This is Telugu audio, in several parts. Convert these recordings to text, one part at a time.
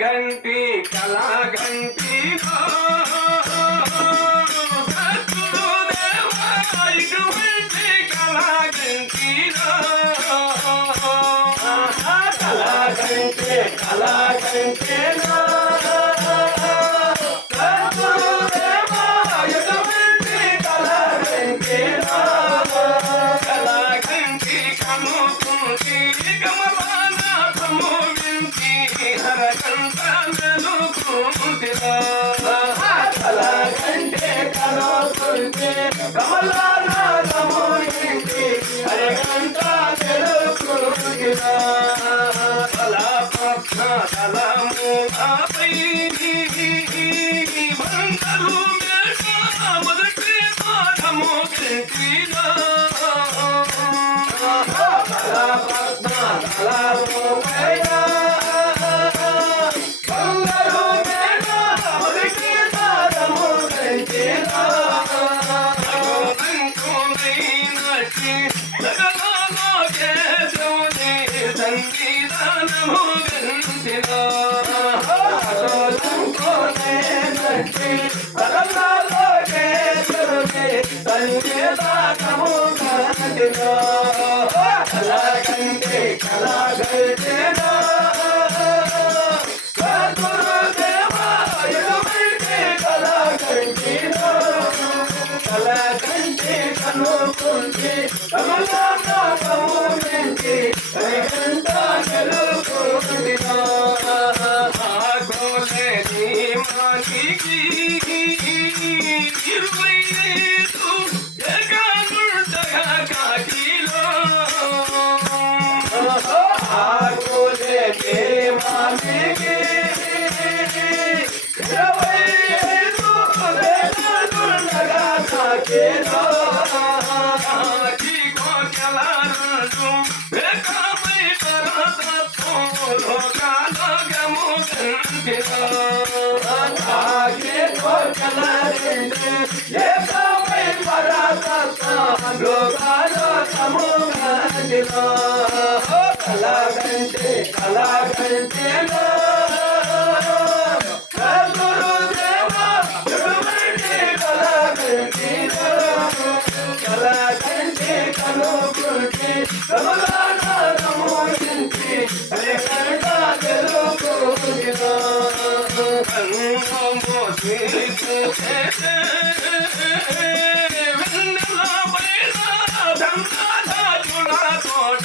కలగంటి కలగంటి ఇటువంటి కలగంటి కలగంటి కలగంటి కలగంటి కనుకుంటి కమలానాథము కళాగంటే కళాగంటే పరతత్వం లోకాలోకము గంటిలో కళాగంటే కళాగంటే గురుదేవా ఎటువంటి కళాగంటే కళాగంటే కనుకుంటే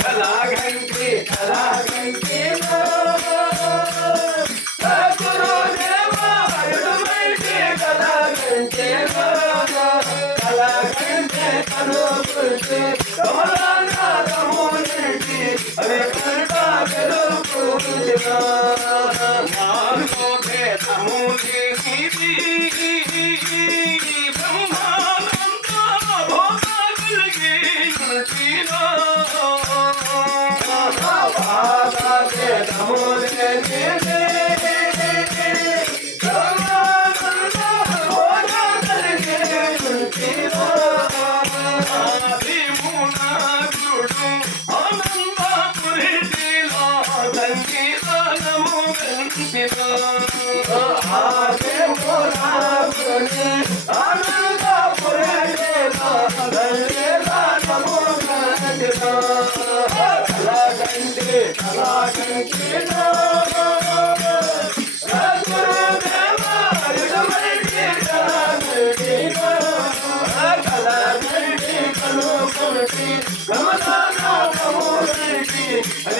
కళాగంటి కళాగంటి గురుదేవాయుడుమైతే నగరము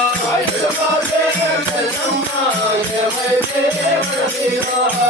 హరి హరి హరి